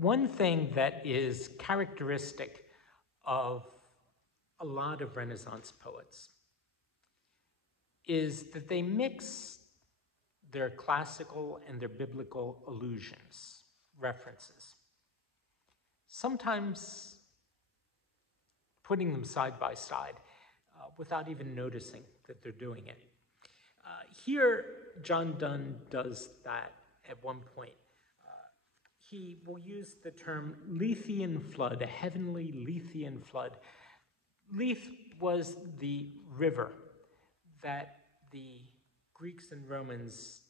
One thing that is characteristic of a lot of Renaissance poets is that they mix their classical and their biblical allusions, references, sometimes putting them side by side without even noticing that they're doing it. Here, John Donne does that at one point. He will use the term Lethean flood, a heavenly Lethean flood. Lethe was the river that the Greeks and Romans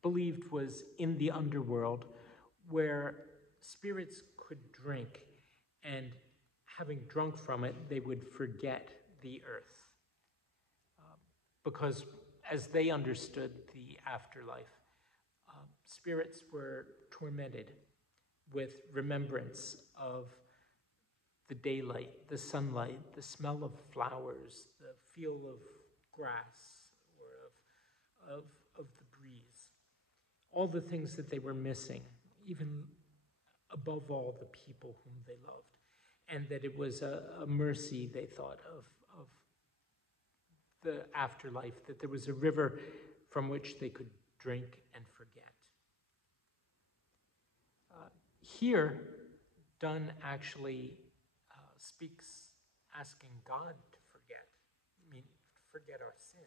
believed was in the underworld, where spirits could drink, and having drunk from it, they would forget the earth. Because as they understood the afterlife, spirits were tormented with remembrance of the daylight, the sunlight, the smell of flowers, the feel of grass, or of the breeze. All the things that they were missing, even above all, the people whom they loved. And that it was a mercy, they thought, of the afterlife, that there was a river from which they could drink and forget. Here, Donne actually speaks asking God to forget our sins.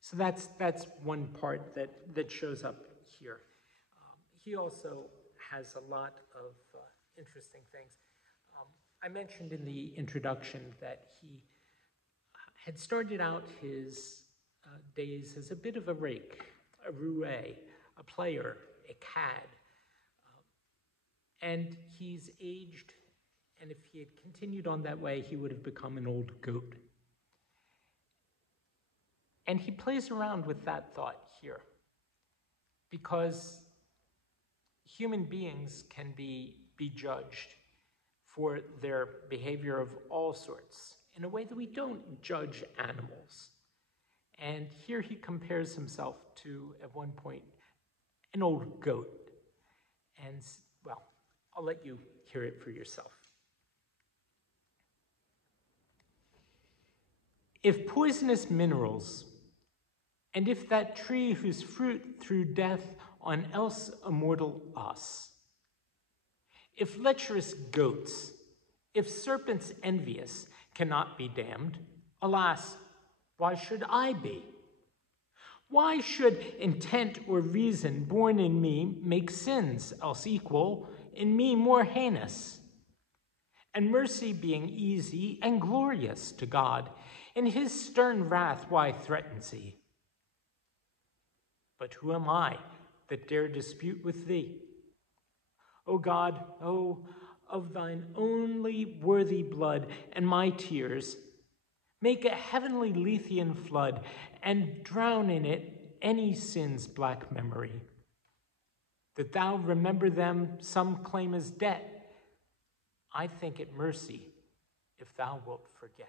So that's one part that shows up here. He also has a lot of interesting things. I mentioned in the introduction that he had started out his days as a bit of a rake, a roue, a player, a cad. And he's aged, and if he had continued on that way, he would have become an old goat. And he plays around with that thought here, because human beings can be judged for their behavior of all sorts in a way that we don't judge animals. And here he compares himself to, at one point, an old goat. And, well, I'll let you hear it for yourself. If poisonous minerals, and if that tree whose fruit threw death on else immortal us, if lecherous goats, if serpents envious cannot be damned, alas, why should I be? Why should intent or reason born in me make sins, else equal, in me more heinous? And mercy being easy and glorious to God, in his stern wrath why threatens he? But who am I that dare dispute with thee? O God, O, of thine only worthy blood and my tears, make a heavenly Lethean flood and drown in it any sin's black memory, that thou remember them some claim as debt. I think it mercy if thou wilt forget.